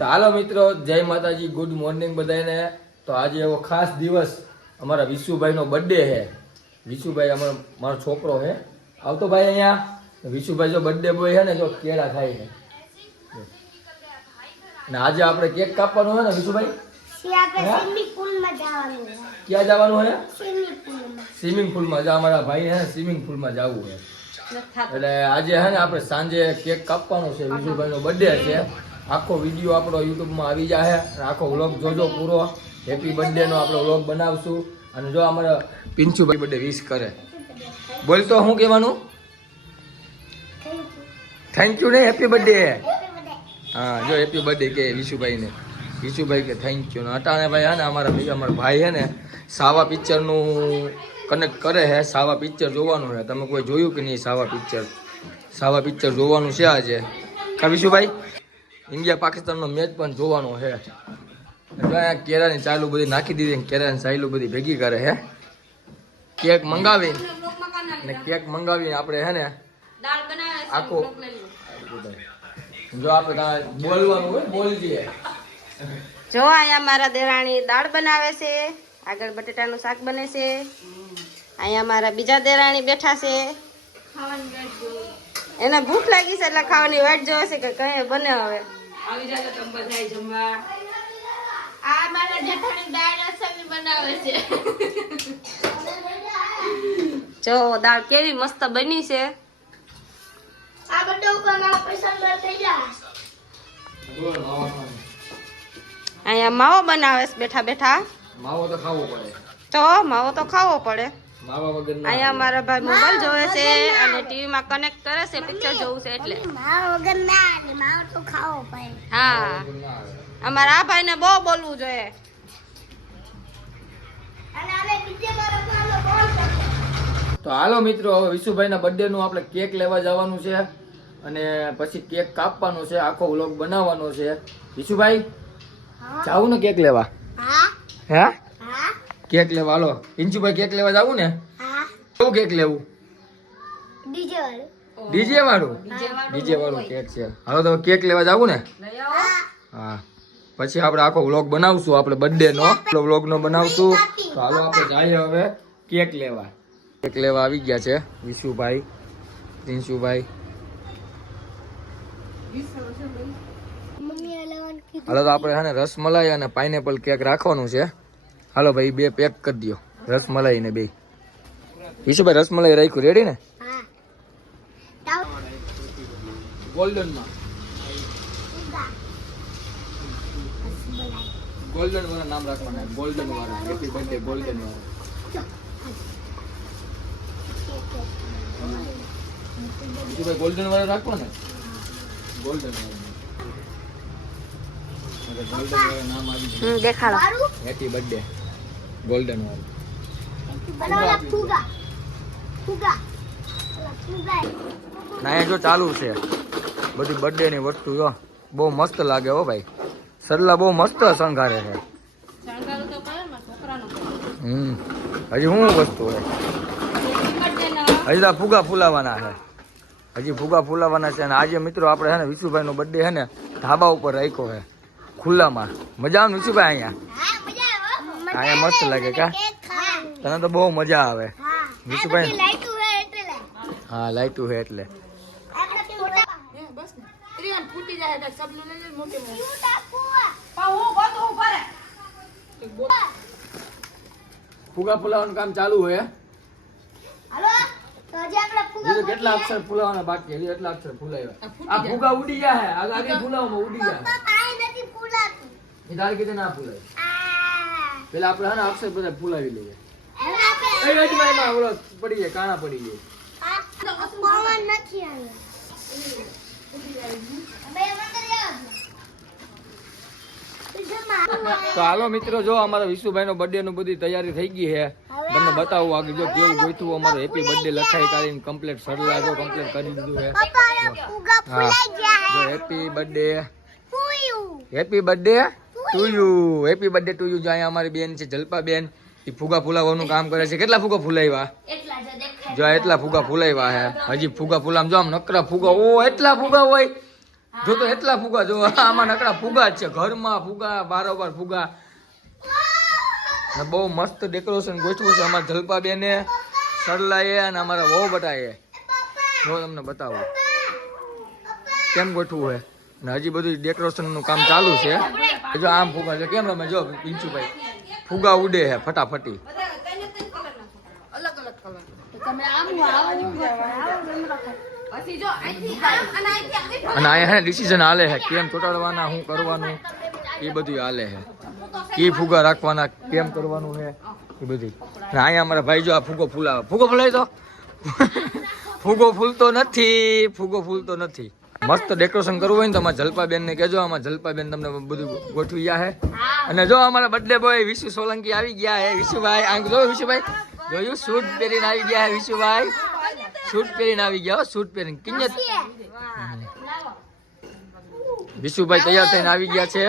તો હાલો મિત્રો જય માતાજી ગુડ મોર્નિંગ બધાને તો આજે એવો ખાસ દિવસ અમારા વિશુભાઈનો બર્થડે છે. વિશુભાઈ અમારો મારો છોકરો છે. આવતો ભાઈ અહીંયા. વિશુભાઈ જો બર્થડે બોય છે ને જો કેળા ખાય છે. ને આજે આપણે કેક કાપવાનું છે ને વિશુભાઈ? પછી આપણે સ્વિમિંગ પુલમાં જવાનું છે. ક્યાં જવાનું છે? સ્વિમિંગ પુલમાં સ્વિમિંગ જા અમારા ભાઈ હે સ્વિમિંગ પુલમાં જવું છે. એટલે આજે હે ને આપણે સાંજે કેક કાપવાનો છે. વિશુભાઈનો બર્થડે છે. આખો વીડિયો આપણો યુટ્યુબમાં આવી અને આખો વ્લોગ જોજો પૂરો. હેપી બર્થડેનો આપણો વ્લોગ બનાવશું. અને જો અમારા પિંચુભાઈ બર્થડે વિશ કરે. બોલ તો શું કહેવાનું? થેન્ક યુ ને હેપી બર્થડે હા, જો હેપી બર્થડે કે વિશુભાઈને. વિશુભાઈ કે થેન્ક યુ ને. ભાઈ હા ને, અમારા બીજા અમારા ભાઈ હે ને, સાવા પિક્ચરનું કનેક્ટ કરે છે સાવા પિક્ચર જોવાનું છે તમે કોઈ જોયું કે નહીં સાવા પિક્ચર સાવા પિક્ચર જોવાનું છે આજે. કવિશુભાઈ વિશુભાઈ? ઇન્ડિયા પાકિસ્તાનનો મેચ પણ જોવાનો છે. જો અહીંયા કેરાની ચાલુ બધી નાખી દીધી ને કેરાની ચાલુ બધી ભેગી કરે હે કેક મંગાવી ને કેક મંગાવીને આપણે હે ને આખો જો આપણે બોલવાનું હોય બોલજે જો અહીંયા મારા દેરાણી દાળ બનાવે છે આગળ બટેટાનું શાક બને છે. અહીંયા મારા બીજા દેરાણી બેઠા છે. એને ભૂખ લાગી છે એટલે ખાવાની વાટ જોવે છે કે કઈ બને હવે. આ મારા જેઠાણી દાળ અસમી બનાવે છે. જો દાળ કેવી મસ્ત બની છે. આ બધું ઉપર મારો પૈસા દર થઈ જા અહીંયા માવો બનાવે છે બેઠા બેઠા. માવો તો ખાવો પડે. તો માવો તો ખાવો પડે. માવા વગર ના અહીંયા મારા ભાઈ મોબાઈલ જોવે છે અને ટીવીમાં કનેક્ટ કરે છે પિક્ચર જોવું છે એટલે. મારો વગર તો ખાવો પડે હા. અમારા આ ભાઈને બહુ બોલવું જોઈએ. તો હાલો મિત્રો હવે વિશુભાઈના બર્થડે નું આપણે કેક લેવા જવાનું છે અને પછી કેક કાપવાનો છે આખો વ્લોગ બનાવવાનો છે. વિશુભાઈ જાવું ને કેક લેવા? હા. હે? હા. કેક લેવા હાલો. પિંચુભાઈ કેક લેવા જાવું ને? હા. કેવું કેક લેવું? ડીજે વાળું ડીજે વાળું? ડીજે વાળું કેક છે. હાલો તો કેક લેવા જાવું ને? હા. પછી આપણે આખો વ્લોગ બનાવશું આપણે બર્થડે નો વ્લોગ નો બનાવશું. તો હાલો આપણે જઈએ હવે કેક લેવા. કેક લેવા આવી ગયા છે વિશુભાઈ કીધું હાલો તો આપણે છે રસમલાઈ અને પાઇનેપલ કેક રાખવાનું છે. હાલો ભાઈ બે પેક કરી દો રસમલાઈ ને બે. વિશુભાઈ રસમલાઈ રાખ્યું. રેડી ને હા તાવ ગોલ્ડનમાં ગોલ્ડન વાળા નામ રાખવાના ગોલ્ડન વાળા હેપી બર્થડે ગોલ્ડન વાળા ગોલ્ડન વાળા રાખો ને ગોલ્ડન વાળા ગોલ્ડન વાળા નામ દેખાડો. હેપી બર્થડે ગોલ્ડન વાળું ફુગા. ફુગા. ના અહીંયા જો ચાલુ છે. બધી બર્થડે ની વસ્તુ જો. બહુ મસ્ત લાગે હો ભાઈ. સરલા બહુ મસ્ત શણગારે છે. હમ. હજી શું વસ્તુ છે હજી તો ફુગા ફૂલાવાના છે. હજી ફુગા ફૂલાવાના છે અને આજે મિત્રો આપણે છે ને વિશુભાઈ નો બર્થડે છે ને ધાબા ઉપર રાખ્યો છે. ખુલ્લામાં. મજા આવે ને વિશુભાઈ અહીંયા? હા મજા આવે અહીંયા મસ્ત લાગે કા? તને તો બહુ મજા આવે. હા. વિશુભાઈ હા લાઈટું હે એટલે. આપણે ફોટા ફૂટી જાય તો સબલું લઈ લે મોટે મોટે. ફુગા ફુલાવાનું કામ ચાલુ છે હાલો તો હજી આપણે ફુગા હજી તો કેટલા અક્ષર ફૂલાવાના બાકી? હજી એટલા અક્ષર ફૂલાવ્યા. આ ફુગા ઉડી ગયા હે. આગળ આગળ ફૂલાવામાં ઉડી ફૂલાતું. એ તારે કીધે ના ફૂલાય. પેલા આપણે હે ને અક્ષર બધા ફૂલાવી લઈએ. પડી જાય કાણા પડી જાય. પવન નથી આવ્યો તો હાલો મિત્રો, જો અમારા વિશુભાઈ નો બર્થડે નું બધી તૈયારી થઈ ગઈ છે. તમને બતાવું આગળ જો કેવું ગોઠવું અમારું હેપી બર્થડે લખાઈ કાઢીને કમ્પ્લીટ સરલા જો કમ્પ્લીટ કરી દીધું છે. હા happy birthday happy birthday to you happy birthday to you જો અહીંયા અમારી બેન છે જલપા બેન એ ફુગા ફુલાવવાનું કામ કરે છે. કેટલા ફુગા ફૂલાવ્યા? જ એટલા ફુગા ફૂલાવ્યા હે. હજી ફુગા ફૂલામ જો આમ નકરા ફુગા, ઓ, એટલા ફુગા હોય. જો તો એટલા ફુગા, જો, આમાં નકડા ફુગા જ છે. ઘરમાં ફુગા, બારોબાર ફુગા. બહુ મસ્ત ડેકોરેશન ગોઠવું છે અમારા જલપા બેને સરલાએ અને અમારા વહુ બટાએ જો તમને બતાવું. કેમ ગોઠવું હોય અને હજી બધું ડેકોરેશનનું કામ ચાલુ છે. જો આમ ફુગા છે. કેમ રમે? જો પિંચુભાઈ. ફુગા ઉડે હે, ફટાફટી. તમે આમ આવું પછી જો અહીંથી આમ અને અહીંથી અને અહીંયા હે ડિસિઝન હાલે છે કેમ ચોટાડવાના શું કરવાનું એ બધું હાલે છે એ ફુગા રાખવાના કેમ કરવાનું છે એ બધું અને અહીંયા અમારા ભાઈ જો આ ફુગો ફૂલાવે. ફુગો ફૂલાય તો? ફુગો ફૂલતો નથી ફુગો ફૂલતો નથી. મસ્ત ડેકોરેશન કરવું હોય ને તો અમારા જલપાબેન ને કહેજો અમારા જલપાબેન તમને બધું ગોઠવી ગયા છે અને જો અમારા બર્થડે બોય વિશુ સોલંકી આવી ગયા હે વિશુભાઈ આંખ જો વિશુભાઈ. જોયું શૂટ પહેરીને આવી ગયા વિશુભાઈ શૂટ પહેરીને આવી ગયા હો, શૂટ પહેરીને કિંજત વિશુભાઈ તૈયાર થઈને આવી ગયા છે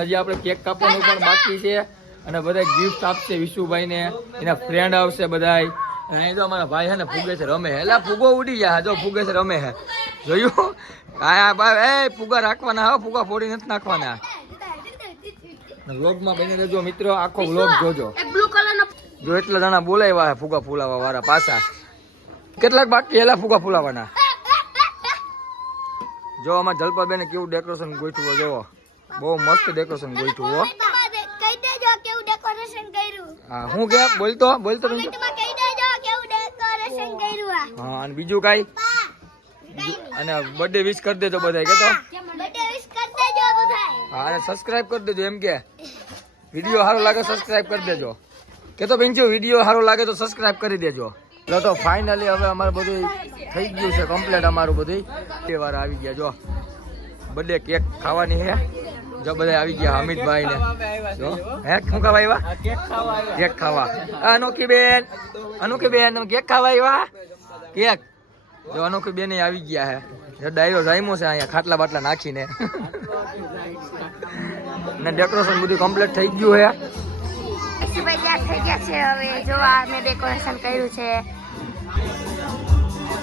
હજી આપણે કેક કાપવાનું પણ બાકી છે અને બધા ગિફ્ટ આપશે વિશુભાઈ ને એના ફ્રેન્ડ આવશે બધાય અહીં તો અમારા ભાઈ છે ને છે રમે એટલે ફુગો ઉડી ગયા જો ફુગે છે રમે છે જોયું આ ભાઈ એ ફુગા રાખવાના હા ફુગા ફોડી નથી નાખવાના વ્લોગમાં બની રહેજો મિત્રો આખો વ્લોગ જોજો જો એટલા જણા બોલાવ્યા હે ફુગા ફૂલાવા વાળા પાછા, કેટલાક બાકી એલા ફુગા ફૂલાવાના? જો આમાં જલપાબેને કેવું ડેકોરેશન ગોઠવું જોવો બહુ મસ્ત ડેકોરેશન ગોઠવું હો. હા, હું કે, બોલતો બોલતો હા, અને બીજું કાઈ? અને બર્થડે વિશ કરી દેજો બધાય કે તો હા, અને સબસ્ક્રાઇબ કરી દેજો એમ કે. વીડિયો સારો લાગે સબસ્ક્રાઇબ કરી દેજો. કે તો પિંચુ વીડિયો સારો લાગે તો સબસ્ક્રાઇબ કરી દેજો. તો તો ફાઇનલી હવે અમારું બધું થઈ ગયું છે કમ્પ્લીટ અમારું બધું બે વાર આવી ગયા જો. બર્થડે કેક ખાવાની હે જો બધા આવી ગયા હમીદભાઈ ને જો. હે શું ખાવા આવ્યા? કેક ખાવા અનોખી બેન અનોખી બેન તમે કેક ખાવા આવ્યા? કેક જો અનોખી બેન આવી ગયા હે ડાયરો જામ્યો છે અહીંયા ખાટલા બાટલા નાખીને. ને ડેકોરેશન બધું કમ્પ્લીટ થઈ ગયું છે. વિશુભાઈ ત્યાં થઈ ગયા છે હવે. જોવા મેં ડેકોરેશન કર્યું છે.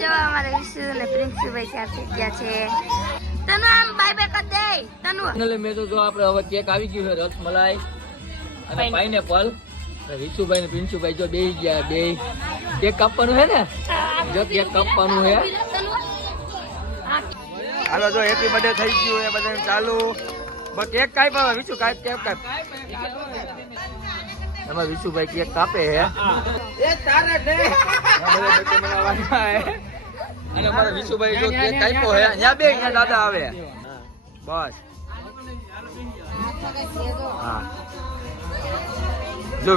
જોવા અમારા વિશુ અને પ્રિન્સુભાઈ ત્યાં થઈ ગયા છે. તનુ આમ બાય બાય કર દે. તનુ. એટલે મેં તો જો આપણે હવે કેક આવી ગયું છે રસમલાઈ અને પાઇનેપલ રીતુભાઈ ને પિન્સુભાઈ જો બે ગયા બે કેક કાપવાનું છે ને? જો કેક કાપવાનું છે. હાલો જો હેપી બર્થડે થઈ ગયું એ બધાને. ચાલુ. બસ કેક કાપ હવે વિશુ કાપ કેક કાપ એમાં વિશુભાઈ કેક કાપે છે અને મારા વિશુભાઈ જો કેક કાપ્યો હે. ત્યાં બે ત્યાં દાદા આવે. બસ. હા. જો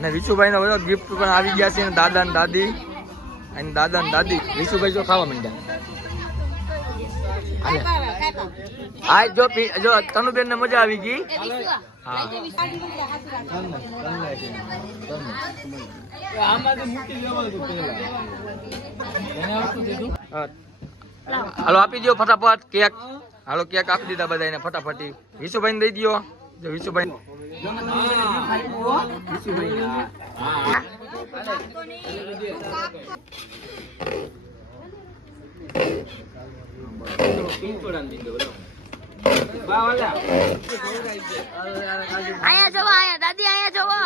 ને વિશુભાઈ નો બધો ગિફ્ટ પણ આવી ગયા છે ને દાદા ને દાદી. અને દાદા ને દાદી. વિશુભાઈ જો ખાવા માંડ્યા. આ જો જો તનુબેન ને મજા આવી ગઈ. હાલો, આપી દો ફટાફટ કેક. હાલો, કેક આપી દીધા બધાને ફટાફટી વિશુભાઈ દઈ દો જો વિશુભાઈ અહીંયા જોવો આયા દાદી અહીંયા જોવો.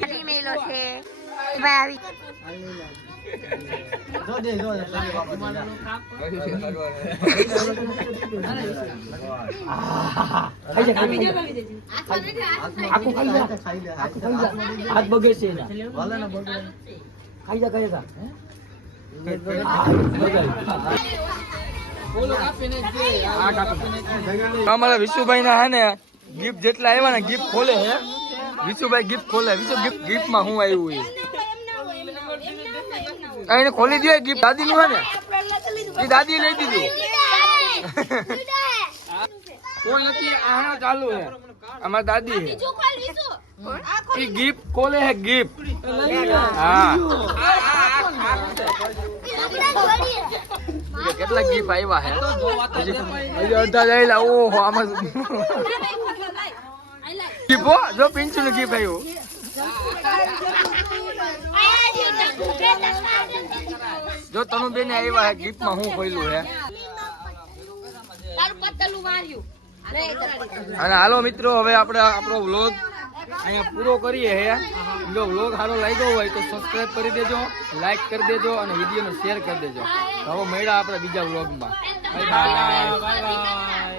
ગાડી મેલો છે. અમારા વિશુભાઈ ના હે ને ગિફ્ટ જેટલા આવ્યા ને ગિફ્ટ ખોલે હે. વિશુભાઈ ગિફ્ટ ખોલે. વિશુ ગિફ્ટ ગિફ્ટમાં હું આવ્યું એને ખોલી દે ગિફ્ટ દાદી નું ને એ દાદી લઈ દીધું કોણ નથી આ ચાલુ હે અમાર દાદી હે બીજું ખોલ વિશુ આ ખોલ ઈ ગિફ્ટ કોલે હે ગિફ્ટ હા કે કેટલા ગિફ્ટ આવ્યા હે હજી અડધા જાયેલા ઓહો આમાં. ગિફ્ટ જો પિંચુ નું ગિફ્ટ આવ્યું જો તનુ બેને આવ્યા હે ગિફ્ટમાં હું ખોલ્યું હે. તારું પતલું માર્યું અને હાલો મિત્રો હવે આપણે આપણો વ્લોગ અહીંયા પૂરો કરીએ હે. જો વ્લોગ સારો લાગ્યો હોય તો સબસ્ક્રાઇબ કરી દેજો લાઈક કરી દેજો અને વિડીયોને શેર કરી દેજો. હવે મળ્યા આપણે બીજા વ્લોગમાં. Bye bye